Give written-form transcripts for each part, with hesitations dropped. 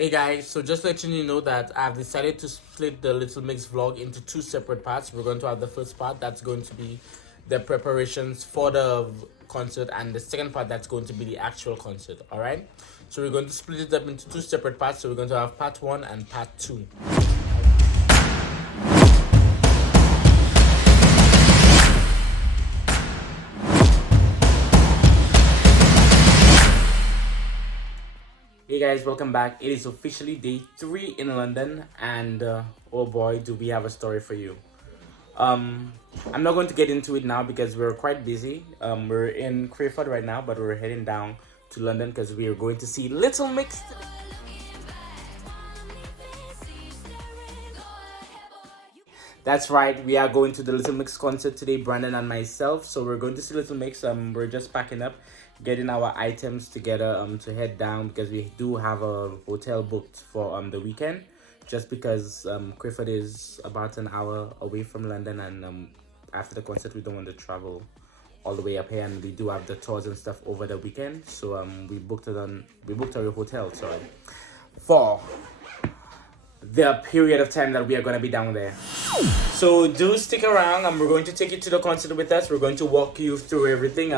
Hey guys, so just letting you know that I've decided to split the Little Mix vlog into two separate parts. We're going to have the first part that's going to be the preparations for the concert, and the second part that's going to be the actual concert. All right, so we're going to split it up into two separate parts. So we're going to have part 1 and part 2. Hey guys, welcome back. It is officially day 3 in London, and oh boy, do we have a story for you. I'm not going to get into it now because we're quite busy. We're in Crayford right now, but we're heading down to London because we are going to see Little Mix today. That's right, we are going to the Little Mix concert today, Brandon and myself. So we're going to see Little Mix. We're just packing up, getting our items together to head down because we do have a hotel booked for the weekend. Just because Crayford is about an hour away from London, and after the concert we don't want to travel all the way up here, and we do have the tours and stuff over the weekend. So we booked our hotel, sorry, for the period of time that we are going to be down there. So do stick around, and we're going to take you to the concert with us. We're going to walk you through everything.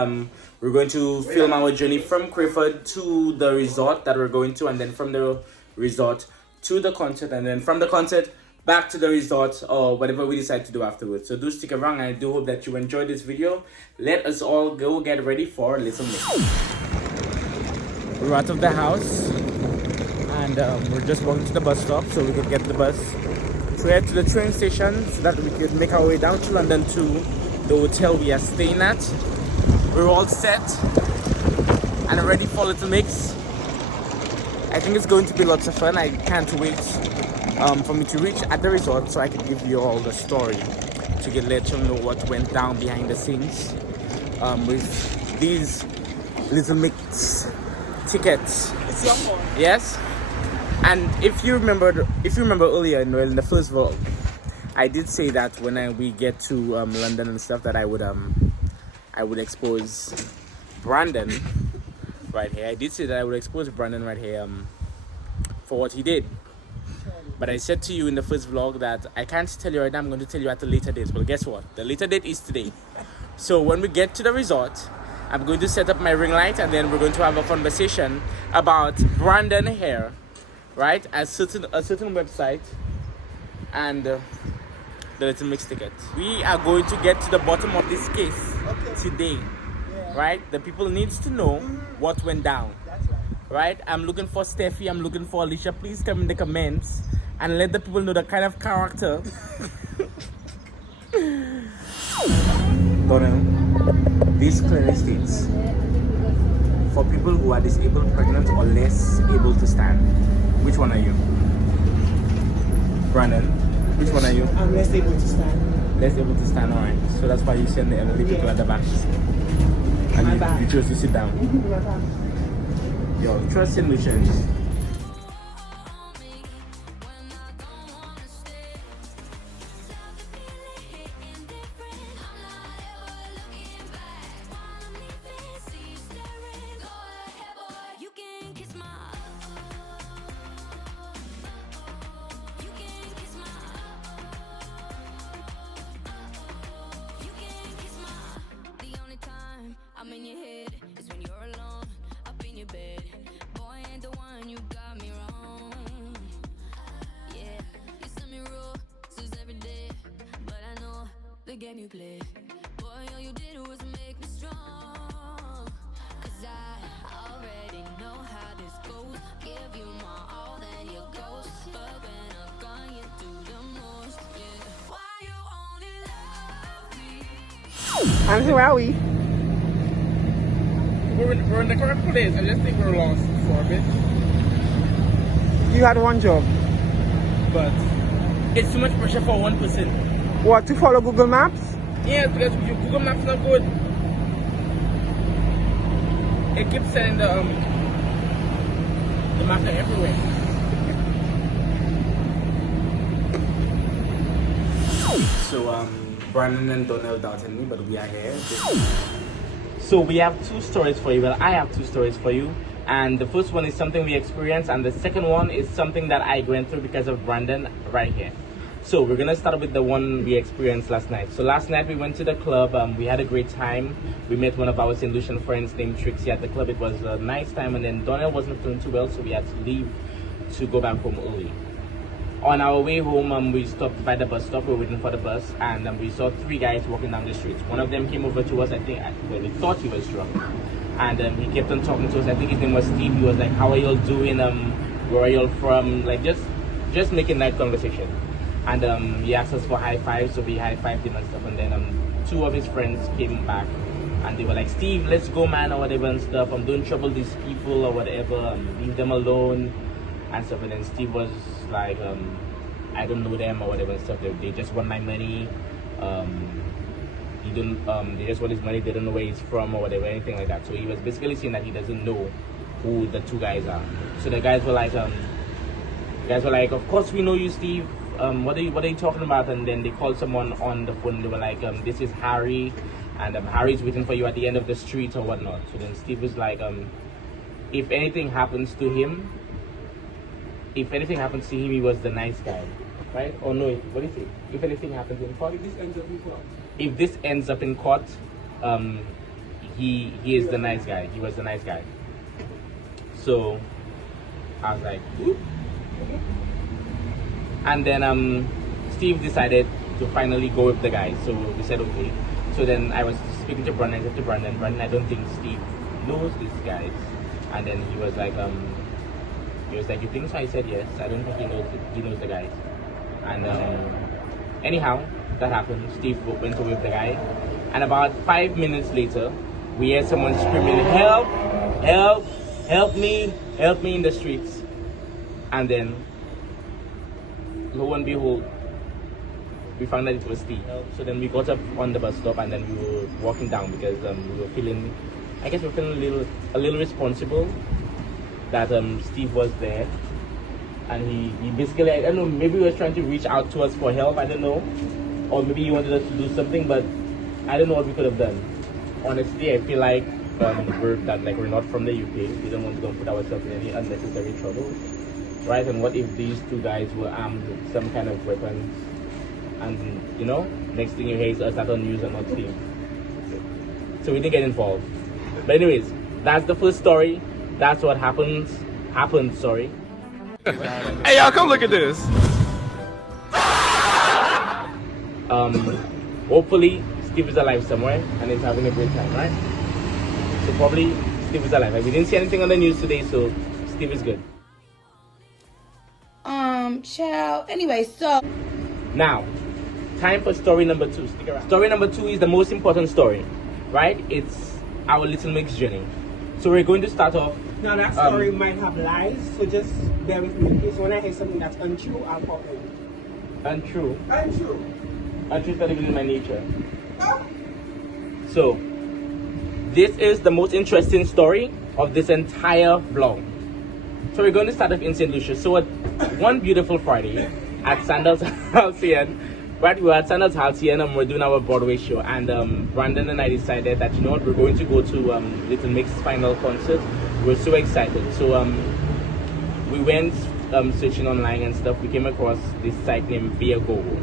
We're going to film our journey from Crayford to the resort that we're going to, and then from the resort to the concert, and then from the concert back to the resort, or whatever we decide to do afterwards. So do stick around, and I do hope that you enjoyed this video. Let us all go get ready for Little Mix. We're out of the house, and we're just walking to the bus stop so we can get the bus to head to the train station so that we can make our way down to London to the hotel we are staying at. We're all set and ready for Little Mix. I think it's going to be lots of fun. I can't wait for me to reach at the resort so I can give you all the story, to let you know what went down behind the scenes with these Little Mix tickets. It's your fault. Yes. And if you remember earlier in the first vlog, I did say that when we get to London and stuff, that I would expose Brandon right here. I did say that I would expose Brandon right here for what he did. But I said to you in the first vlog that I can't tell you right now. I'm going to tell you at a later date. Well, guess what? The later date is today. So when we get to the resort, I'm going to set up my ring light, and then we're going to have a conversation about Brandon here, right, at a certain website, and the Little Mix ticket. We are going to get to the bottom of this case today, right? The people needs to know what went down. That's right. Right? I'm looking for Steffi, I'm looking for Alicia. Please come in the comments and let the people know the kind of character Donald, this clearly states for people who are disabled, pregnant, or less able to stand. Which one are you? Brandon, which one are you? I'm less able to stand. Less able to stand, alright. So that's why you send the elderly people at the back. And you chose to sit down. Yo, trust in Lucian. I'm in your head, it's when you're alone, up in your bed. Boy, ain't the one, you got me wrong. Yeah, you send me roses every day, but I know the game you play. Boy, all you did was make me strong. Cause I already know how this goes. Give you my all, then you ghost. But when I'm gone, you do the most, yeah. Why you only love me? And who are we? We're in the correct place. I just think we're lost for a bit. You had one job. But it's too much pressure for one person. What, to follow Google Maps? Yes, because your Google Maps not good. It keeps sending the map everywhere. So Brandon and Donald doubted me, but we are here. So we have two stories for you. Well, I have two stories for you. And the first one is something we experienced, and the second one is something that I went through because of Brandon right here. So we're gonna start with the one we experienced last night. So last night we went to the club. We had a great time. We met one of our St. Lucian friends named Trixie at the club. It was a nice time, and then Donnell wasn't feeling too well, so we had to leave to go back home early. On our way home, we stopped by the bus stop. We were waiting for the bus, and we saw three guys walking down the street. One of them came over to us. I think we thought he was drunk, and he kept on talking to us. I think his name was Steve. He was like, "How are y'all doing? Where are y'all from?" Like just making nice conversation. And he asked us for high fives, so we high fived him and stuff. And then two of his friends came back, and they were like, "Steve, let's go, man," or whatever and stuff. Don't trouble these people or whatever. Leave them alone and stuff. And then Steve was like, "I don't know them or whatever and stuff. They just want my money. They just want his money. They don't know where he's from or whatever, anything like that." So he was basically saying that he doesn't know who the two guys are. So the guys were like, "Of course we know you, Steve. What are you talking about?" And then they called someone on the phone. They were like, "This is Harry, and Harry's waiting for you at the end of the street or whatnot." So then Steve was like, "If anything happens to him, he was the nice guy, right? Or no, what do you say? If anything happens in court, if this ends up in court, he is the nice guy. He was the nice guy." So I was like, "Ooh." And then Steve decided to finally go with the guy. So we said okay. So then I was speaking to Brandon. I said to Brandon, "I don't think Steve knows these guys." And then he was like, "You think so?" I said, "Yes. I don't think he knows the guys." And anyhow, that happened. Steve went away with the guy. And about 5 minutes later, we heard someone screaming, "Help! Help! Help me! Help me!" in the streets. And then, lo and behold, we found that it was Steve. So then we got up on the bus stop, and then we were walking down because we were feeling a little responsible that Steve was there. And he basically, I don't know, maybe he was trying to reach out to us for help, I don't know. Or maybe he wanted us to do something, but I don't know what we could have done. Honestly, I feel like we're not from the UK. We don't want to put ourselves in any unnecessary trouble. Right? And what if these two guys were armed with some kind of weapons? And, next thing you hear is us that on news and not Steve. So we didn't get involved. But anyways, that's the first story. That's what happened, sorry. Hey, y'all, come look at this. Hopefully, Steve is alive somewhere and is having a great time, right? So probably Steve is alive. We didn't see anything on the news today, so Steve is good. Child. Anyway, so now, time for story number 2. Stick around. Story number 2 is the most important story, right? It's our little mix journey. So we're going to start off. Now that story might have lies, so just bear with me. In case when I hear something that's untrue, I'll pop in. Untrue. Untrue. Untrue is not even in my nature. So, this is the most interesting story of this entire vlog. So we're going to start off in St. Lucia. So one beautiful Friday at Sandals Halcyon, right? We were at Sandals Halcyon and we're doing our Broadway show. And Brandon and I decided that, we're going to go to Little Mix's final concert. We're so excited. So we went searching online and stuff. We came across this site named Viagogo,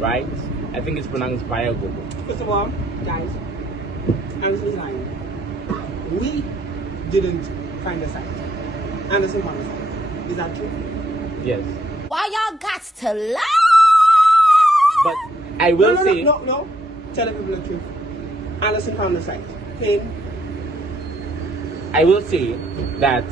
right? I think it's pronounced Viagogo. First of all, guys, Anderson's lying. We didn't find the site. Anderson found the site. Is that true? Yes. why y'all got to lie? But I will say... No. Tell the people the truth. Anderson found the site. Pain. I will say that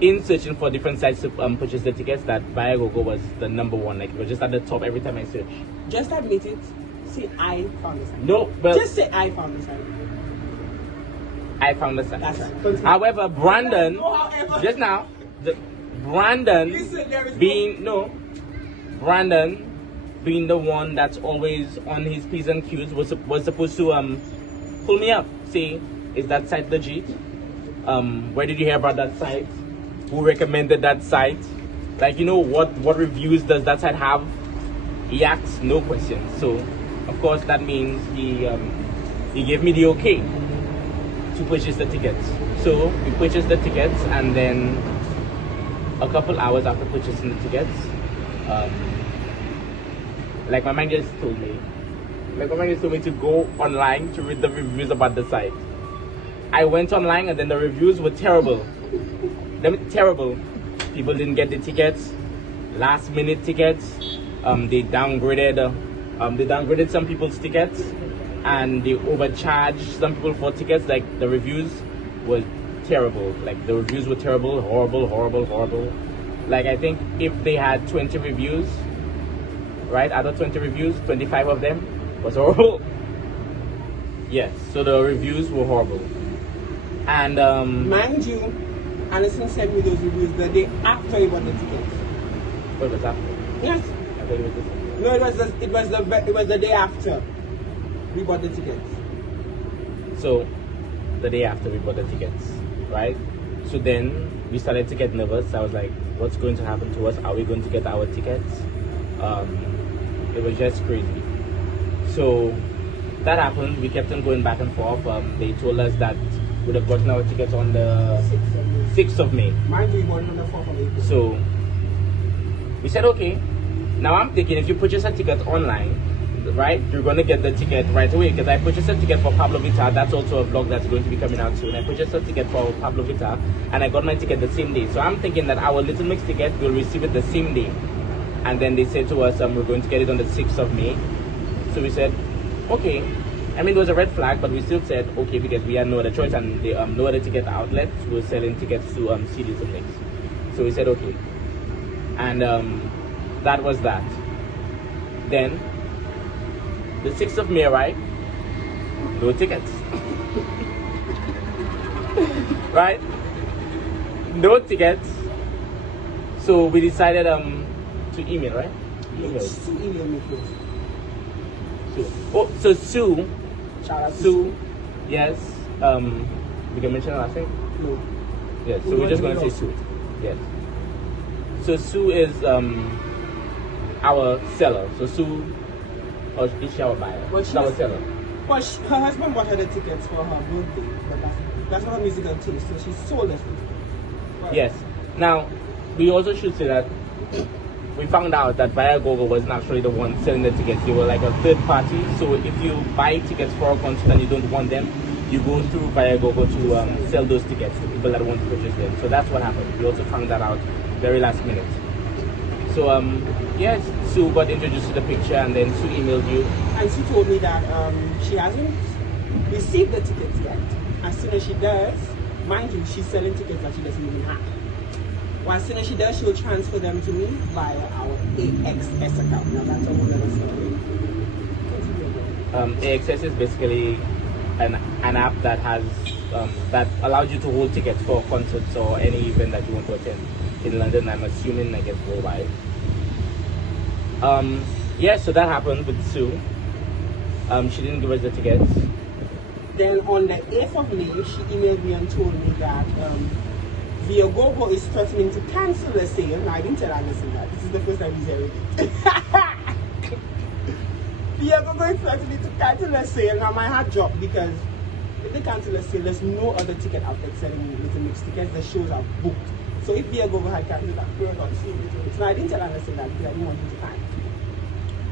in searching for different sites to purchase the tickets, that Viagogo was the number one. Like, it was just at the top every time I search. Just admit it. Say I found the site. No, but... Just say I found the site. I found the site. That's right. Continue. However, Brandon... However. Just now, Brandon being the one that's always on his P's and Q's was supposed to pull me up. Say, is that site legit? Where did you hear about that site? Who recommended that site? Like, what reviews does that site have? He asked no questions. So, of course, that means he gave me the okay. to purchase the tickets. So we purchased the tickets, and then a couple hours after purchasing the tickets, like my manager told me, to go online to read the reviews about the site. I went online, and then the reviews were terrible. Terrible. People didn't get the tickets. Last minute tickets. They downgraded some people's tickets, and they overcharged some people for tickets. Like, the reviews were terrible. Like, the reviews were terrible, horrible. Like, I think if they had 20 reviews, right, out of 20 reviews, 25 of them was horrible. Yes, so the reviews were horrible. And mind you, Alison sent me those reviews the day after he bought the tickets. what was after? Yes. I thought it was this. No, it was the day after we bought the tickets. So the day after we bought the tickets, right? So then we started to get nervous. I was like, what's going to happen to us? Are we going to get our tickets? It was just crazy. So that happened. We kept on going back and forth. They told us that we'd have gotten our tickets on the 6th of May. Mind you, we bought on the 4th of April. So we said, okay. Now I'm thinking, if you purchase a ticket online, right, you're going to get the ticket right away. Because I purchased a ticket for Pablo Vita. That's also a vlog that's going to be coming out soon. I purchased a ticket for Pablo Vita, and I got my ticket the same day. So I'm thinking that our Little Mix ticket, we'll receive it the same day. And then they said to us, we're going to get it on the 6th of May. So we said, okay. I mean, it was a red flag, but we still said, okay, because we had no other choice, and the, no other ticket outlets were selling tickets to see Little Mix. So we said, okay. And that was that. Then the 6th of May arrived, no tickets. Right? No tickets. So we decided to email, right? Email. Sue emailed me first. Sue. Oh, so Sue. Shout out to Sue. Yes. We can mention her last name? No. Yes. So We we're just want gonna to say know. Sue. Yes. So Sue is our seller. So Sue, or is she our buyer? Well, She's our she's- seller. Well, her husband bought her the tickets for her birthday, but that's not her musical taste, so she sold us. Right. Yes. Now, we also should say that we found out that Viagogo wasn't actually the one selling the tickets. They were like a third party. So if you buy tickets for a concert and you don't want them, you go through Viagogo to sell those tickets to people that want to purchase them. So that's what happened. We also found that out very last minute. So yes, Sue got introduced to the picture, and then Sue emailed you. And she told me that she hasn't received the tickets yet. As soon as she does, mind you, she's selling tickets that she doesn't even have. Well, as soon as she does, she will transfer them to me via our AXS account. Now that's a whole other story. AXS is basically an app that has that allows you to hold tickets for concerts or any event that you want to attend in London. I'm assuming, I guess, worldwide. Yeah, so that happened with Sue. She didn't give us the tickets. Then on the 8th of May, she emailed me and told me that Viagogo is threatening to cancel the sale. Now, I didn't tell Alison that. This is the first time he's hearing it. Viagogo is threatening to cancel the sale. Now, my heart dropped because if they cancel the sale, there's no other ticket outlet selling Little Mix tickets. The shows are booked. So if Viagogo had canceled that, we were not seeing it. Now, I didn't tell Alison that because I didn't want him to panic.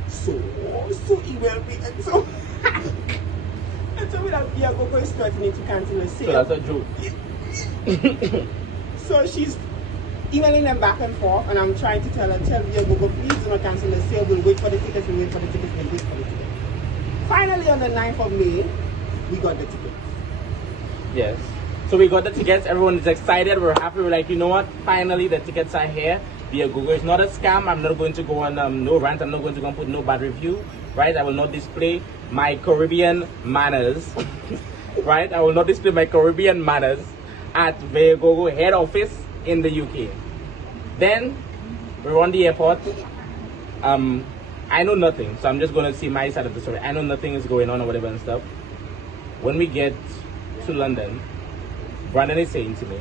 So emailed me and so and told me that Viagogo is threatening to cancel the sale. So that's a joke. So she's emailing them back and forth, and I'm trying to tell Viagogo, please do not cancel the sale. We'll wait for the tickets, we'll wait for the tickets, we'll wait for the tickets. Finally, on the 9th of May, we got the tickets. Yes. So we got the tickets. Everyone is excited. We're happy. We're like, you know what? Finally, the tickets are here. Viagogo is not a scam. I'm not going to go on no rant. I'm not going to go and put no bad review. Right? I will not display my Caribbean manners. Right? I will not display my Caribbean manners at Viagogo head office in the UK. Then we're on the airport. I know nothing, so I'm just gonna see my side of the story. I know nothing is going on or whatever and stuff. When we get to London, Brandon is saying to me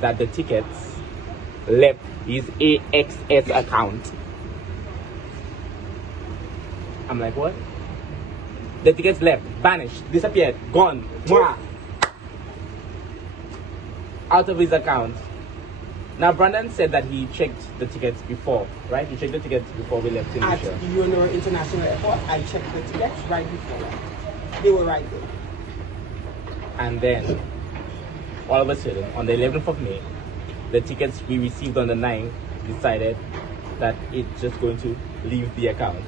that the tickets left his AXS account. I'm like, what? The tickets left, vanished, disappeared, gone. Mwah. out of his account. Now, Brandon said that he checked the tickets before, right? He checked the tickets before we left in At the show. Uno International Airport, I checked the tickets right before that. They were right there. And then, all of a sudden, on the 11th of May, the tickets we received on the 9th decided that it's just going to leave the account.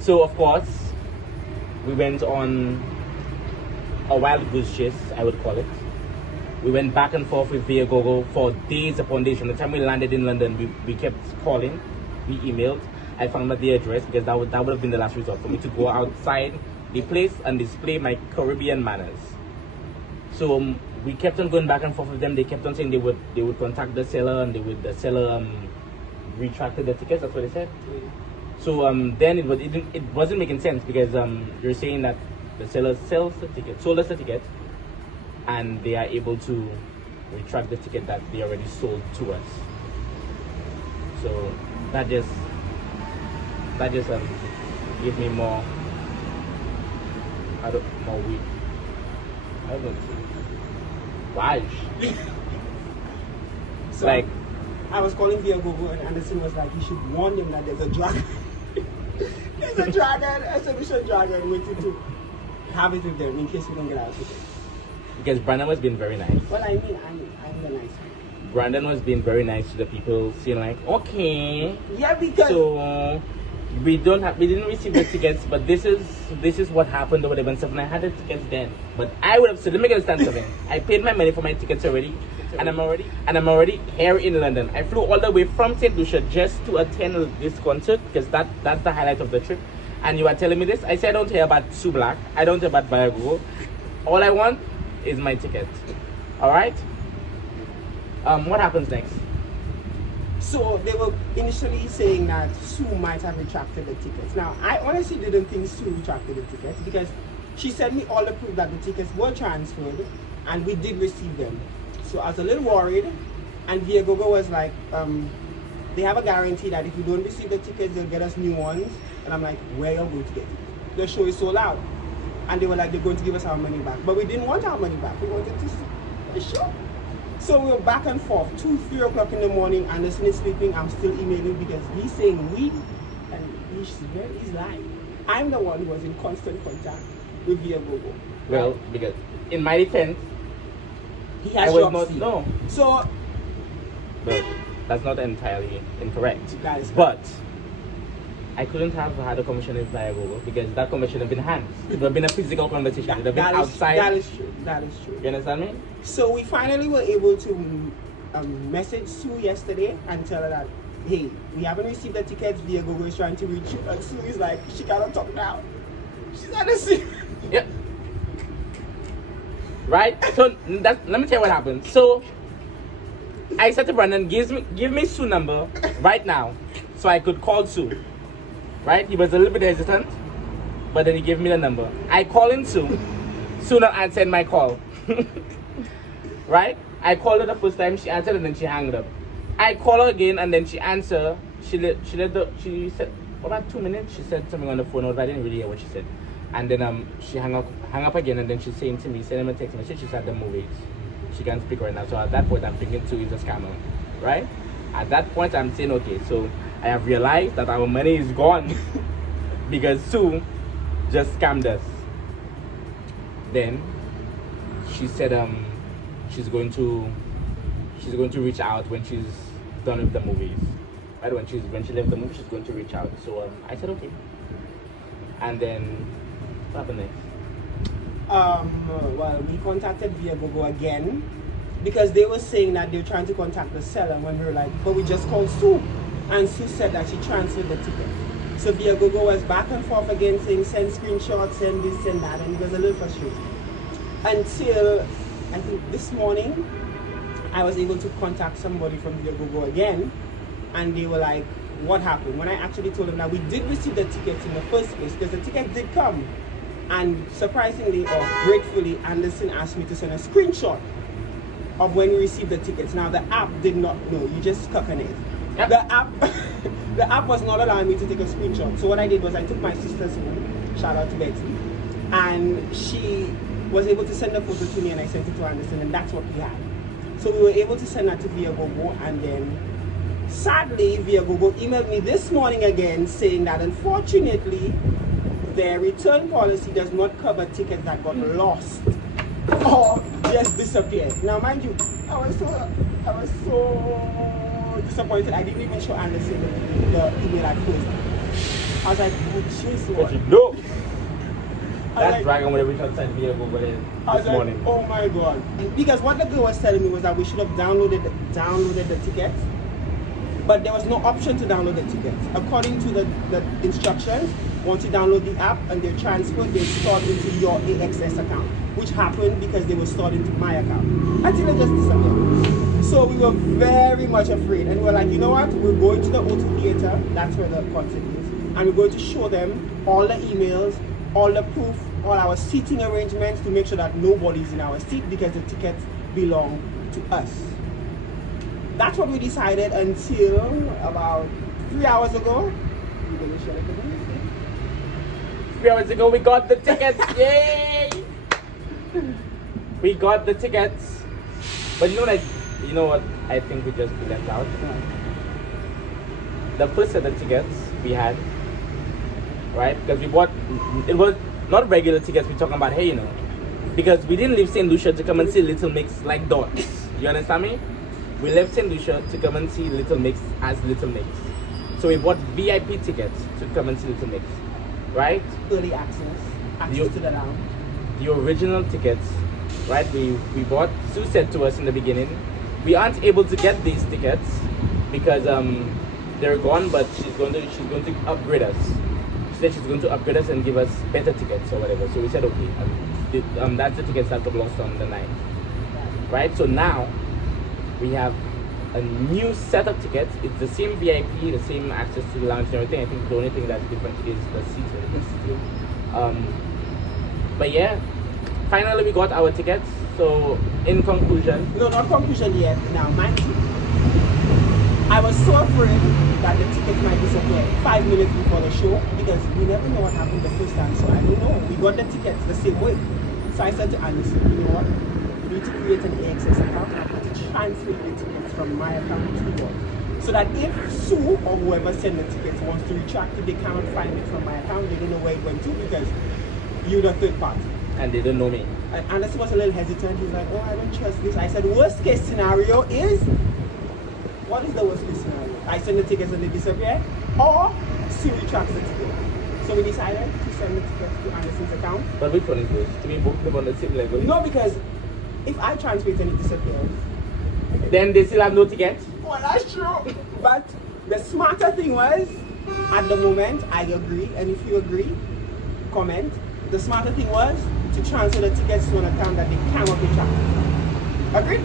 So, of course, we went on a wild goose chase, I would call it. We went back and forth with Viagogo for days upon days. From the time we landed in London, we kept calling, we emailed. I found out the address because that would have been the last resort for me to go outside the place and display my Caribbean manners. So we kept on going back and forth with them. They kept on saying they would contact the seller and the seller retracted the tickets. That's what they said. So then it wasn't making sense because you're saying that the seller sold us the ticket, and they are able to retract the ticket that they already sold to us. So that just gave me more weed. I don't know. Why? So Like, I was calling Viagogo and Anderson was like, you should warn them that there's a dragon. There's a dragon, a solution dragon waiting to have it with them in case we don't get out of it. because Brandon was being very nice. Well, I'm the nice one. Brandon was being very nice to the people, saying like, okay, Yeah, because so we didn't receive the tickets, but this is what happened or whatever and stuff. And I had the tickets then, but I would have said, let me get a stand something. I paid my money for my tickets already, and I'm already here in London. I flew all the way from St. Lucia just to attend this concert because that's the highlight of the trip. And you are telling me this? I said I don't care about Sue Black. I don't care about Viagogo. All I want is my ticket. All right. What happens next? so they were initially saying that Sue might have retracted the tickets. Now, I honestly didn't think Sue retracted the tickets because she sent me all the proof that the tickets were transferred and we did receive them. So I was a little worried, and Viagogo was like, they have a guarantee that if you don't receive the tickets, they'll get us new ones. And I'm like, where are you going to get it? The show is sold out. And they were like, they're going to give us our money back. But we didn't want our money back. We wanted to see the show. So we were back and forth, 2-3 o'clock in the morning. Anderson is sleeping. I'm still emailing because he's saying we, and he's lying. I'm the one who was in constant contact with Viagogo. Well, because in my defense, He has I was job not seat. no. So But that's not entirely incorrect. That is but I couldn't have had a conversation with Viagogo because that conversation would have been hands. It would have been a physical conversation. It would have been outside. That is true. That is true. You understand me? So we finally were able to message Sue yesterday and tell her that, hey, we haven't received the tickets. Viagogo is trying to reach you. And Sue is like, she cannot talk now. She's at the scene. Yeah. Right? So let me tell you what happened. So I said to Brandon, give me Sue's number right now so I could call Sue. Right? He was a little bit hesitant, but then he gave me the number. I called in Sue. Sue not answered my call. Right? I called her the first time, she answered and then she hung up. I called her again and then she answered. She said for about 2 minutes she said something on the phone, but I didn't really hear what she said. And then she hung up again, and then she's saying to me, send him a text message. She's at the movies. She can't speak right now. So at that point, I'm thinking Sue is a scammer, right? At that point, I'm saying, okay, so I have realized that our money is gone because Sue just scammed us. Then she said she's going to reach out when she's done with the movies. Right? When she left the movie, she's going to reach out. So I said okay. And then what happened next? Well, we contacted Viagogo again because they were saying that they're trying to contact the seller when we were like, but we just called Sue. And Sue said that she transferred the ticket. So Viagogo was back and forth again saying, send screenshots, send this, send that. And it was a little frustrating. Until, I think this morning, I was able to contact somebody from Viagogo again. And they were like, what happened? When I actually told them that we did receive the tickets in the first place, because the ticket did come. And surprisingly or gratefully, Anderson asked me to send a screenshot of when we received the tickets. Now the app did not know, you just click on it. Yep. The app was not allowing me to take a screenshot. So what I did was I took my sister's phone, shout out to Betty, and she was able to send a photo to me and I sent it to Anderson, and that's what we had. So we were able to send that to Viagogo, and then sadly Viagogo emailed me this morning again saying that unfortunately their return policy does not cover tickets that got lost or just disappeared. Now mind you, I was so disappointed. I didn't even show Anderson the email at first. I was like, oh jeez, But you Lord. know, I that like- dragon would have reached outside Viagogo I this was like, morning. oh my god. Because what the girl was telling me was that we should have downloaded the tickets, but there was no option to download the tickets. According to the instructions, once you download the app and they're transferred, they're stored into your AXS account, which happened because they were stored into my account until they just disappeared. So we were very much afraid, and we were like, you know what? We're going to the O2 Theater, that's where the concert is, and we're going to show them all the emails, all the proof, all our seating arrangements to make sure that nobody's in our seat because the tickets belong to us. That's what we decided until about 3 hours ago. You're gonna share it with me? 3 hours ago, we got the tickets. Yay! We got the tickets. But you know what? I think we just left out. The first set of tickets we had, right? Because we bought, it was not regular tickets. We're talking about, hey, because we didn't leave St. Lucia to come and see Little Mix like dots. You understand me? We left St. Lucia to come and see Little Mix as Little Mix. So we bought VIP tickets to come and see Little Mix, right? Early access to the lounge. The original tickets, right? We bought. Sue said to us in the beginning, we aren't able to get these tickets because they're gone, but she's going to upgrade us. She said she's going to upgrade us and give us better tickets or whatever. So we said okay. That's the tickets that belongs on the night, right? So now we have a new set of tickets. It's the same VIP, the same access to the lounge and everything. I think the only thing that's different is the seats. But yeah, finally we got our tickets. So in conclusion, No, not conclusion yet. Now, mind you, I was so afraid that the tickets might disappear 5 minutes before the show because we never know what happened the first time. So I don't know. We got the tickets the same way. So I said to Anderson, you know what? We need to create an AXS account and I have to transfer the tickets from my account to yours. So that if Sue or whoever sent the tickets wants to retract it, they cannot find it from my account. They don't know where it went to because you're the third party. and they don't know me. And Anderson was a little hesitant. He's like, oh, I don't trust this. I said, worst case scenario is, what is the worst case scenario? I send the tickets and they disappear, or Sue retracts the ticket. So we decided to send the tickets to Anderson's account. But which one is this? To me, both of them on the same level. No, because if I transfer it and it disappears, Then they still have no ticket. well, that's true. But the smarter thing was, at the moment, I agree, and if you agree, comment. The smarter thing was to transfer the tickets to an account that they cannot retract. Agreed?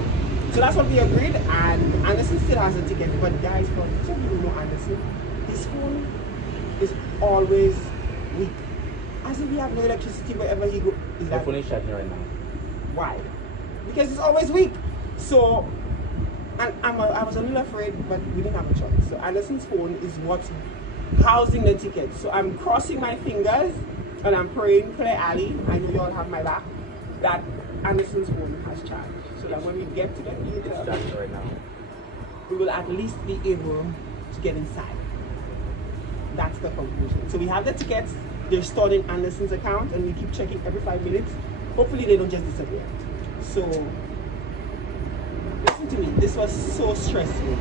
So that's what we agreed, and Anderson still has a ticket. But guys, for some people know Anderson, his phone is always weak. As if he have no electricity wherever he go. Is My that phone is charging right now. why? Because it's always weak. So, and I was a little afraid, but we didn't have a choice. So Anderson's phone is what's housing the tickets. So I'm crossing my fingers and I'm praying, Claire Ali, I know you all have my back, that Anderson's phone has charged. So that when we get to the It's theater, charging right now. we will at least be able to get inside. That's the conclusion. So we have the tickets, they're stored in Anderson's account, and we keep checking every 5 minutes. Hopefully they don't just disappear. So, listen to me, this was so stressful.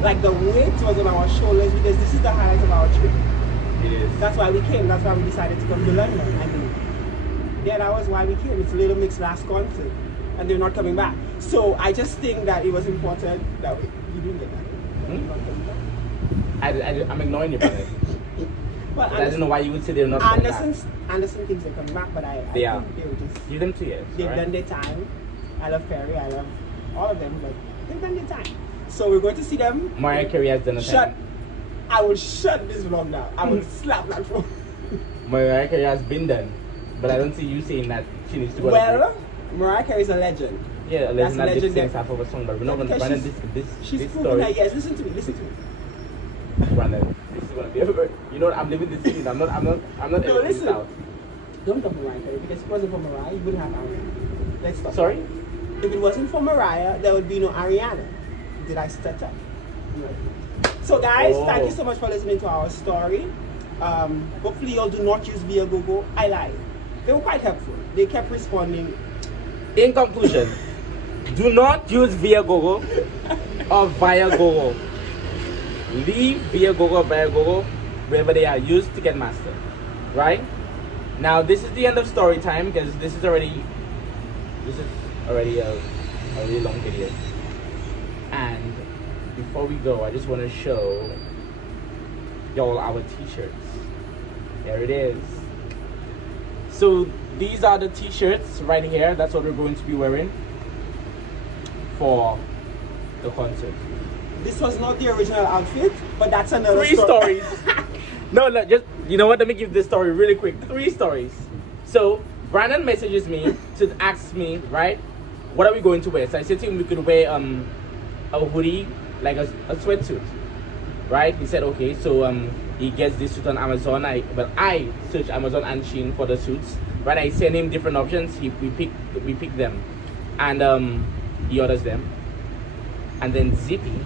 Like the weight was on our shoulders because this is the highlight of our trip. It is. That's why we came, that's why we decided to come to London. I mean, yeah, that was why we came. It's Little Mix last concert, and they're not coming back. So I just think that it was important that you didn't get that. I'm ignoring you, brother. Well, But I don't know why you would say they're not coming back. Anderson thinks they're coming back, but I They are. think they were just, Give them 2 years. they've alright? done their time. I love Perry, I love all of them, but they've done their time. So we're going to see them. Mariah Carey has done a Shut. time. I will shut this vlog now. I will slap that phone. Mariah Carey has been done. But I don't see you saying that she needs to go. Well, Mariah Carey is a legend. yeah, that's let's not legend lip sync there. half of a song, but we're not going to Because run she's this proven story. her yes. Listen to me. Listen to me. Brandon, this is gonna be over. You know what? I'm living this scene. I'm not No, editing listen. this out. Don't talk Mariah Carey because if it wasn't for Mariah, you wouldn't have Aaron. Let's stop. Sorry? If it wasn't for Mariah, there would be no Ariana. Did I stutter? No. So guys, thank you so much for listening to our story. Hopefully y'all do not use Viagogo. I lied. They were quite helpful. They kept responding. In conclusion, do not use Viagogo or Viagogo. Leave Viagogo or Viagogo wherever they are. Use Ticketmaster. Right? Now this is the end of story time because this is already a really long video. And before we go, I just want to show y'all our t-shirts. There it is. So these are the t-shirts right here. That's what we're going to be wearing for the concert. This was not the original outfit, but that's another 3 stories. No, just, you know what? Let me give this story really quick. 3 stories. So Brandon messages me to ask me, right, what are we going to wear? So I said to him we could wear a hoodie, like a sweatsuit, right? He said okay. So he gets this suit on Amazon. I search Amazon and Shein for the suits, right? I send him different options. We pick them, and he orders them, and then Zippy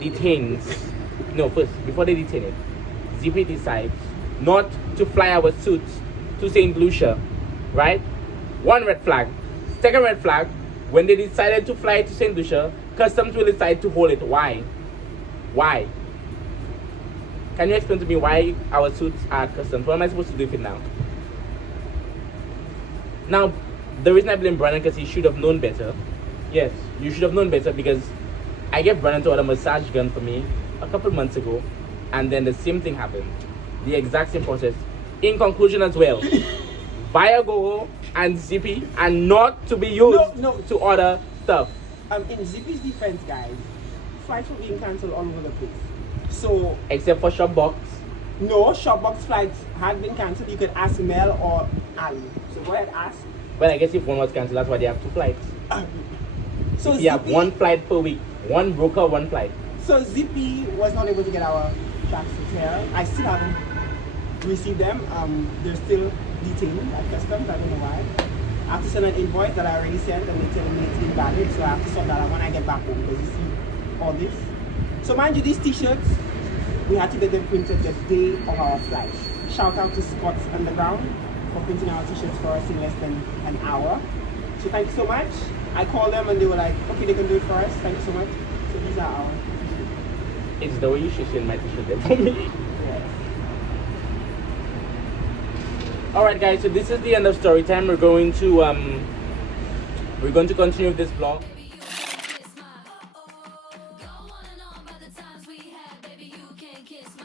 detains. No, first before they detain it, Zippy decides not to fly our suits to St. Lucia, right? 1 red flag. 2nd red flag, when they decided to fly to St. Lucia, customs will decide to hold it. Why? Why? Can you explain to me why our suits are customs? What am I supposed to do with it now? Now, the reason I blame Brandon because he should have known better. Yes, you should have known better because I gave Brandon to order a massage gun for me a couple months ago, and then the same thing happened. The exact same process. In conclusion as well, Viagogo and Zippy are not to be used to order stuff. In Zippy's defense, guys, flights were being cancelled all over the place. So except for Shopbox. No, Shopbox flights had been cancelled. You could ask Mel or Ali. So go ahead, ask. Well, I guess if one was cancelled, that's why they have 2 flights. So you have 1 flight per week. 1 broker, 1 flight. So Zippy was not able to get our tracksuits here. I still haven't received them. They're still detained at customs. I don't know why. I have to send an invoice that I already sent, and they tell me it's invalid. So I have to sort that out when I get back home, because you see all this. So mind you, these t-shirts, we had to get them printed the day of our flight. Shout out to Scott's Underground for printing our t-shirts for us in less than an hour. So thank you so much. I called them and they were like, okay, they can do it for us. Thank you so much. So these are our t-shirts. It's the way you should send my t-shirt there for me. Yes. Alright guys, so this is the end of story time. We're going to continue with this vlog. Baby, you can't kiss my. Don't wanna know about the times we had. Baby, you can't kiss my.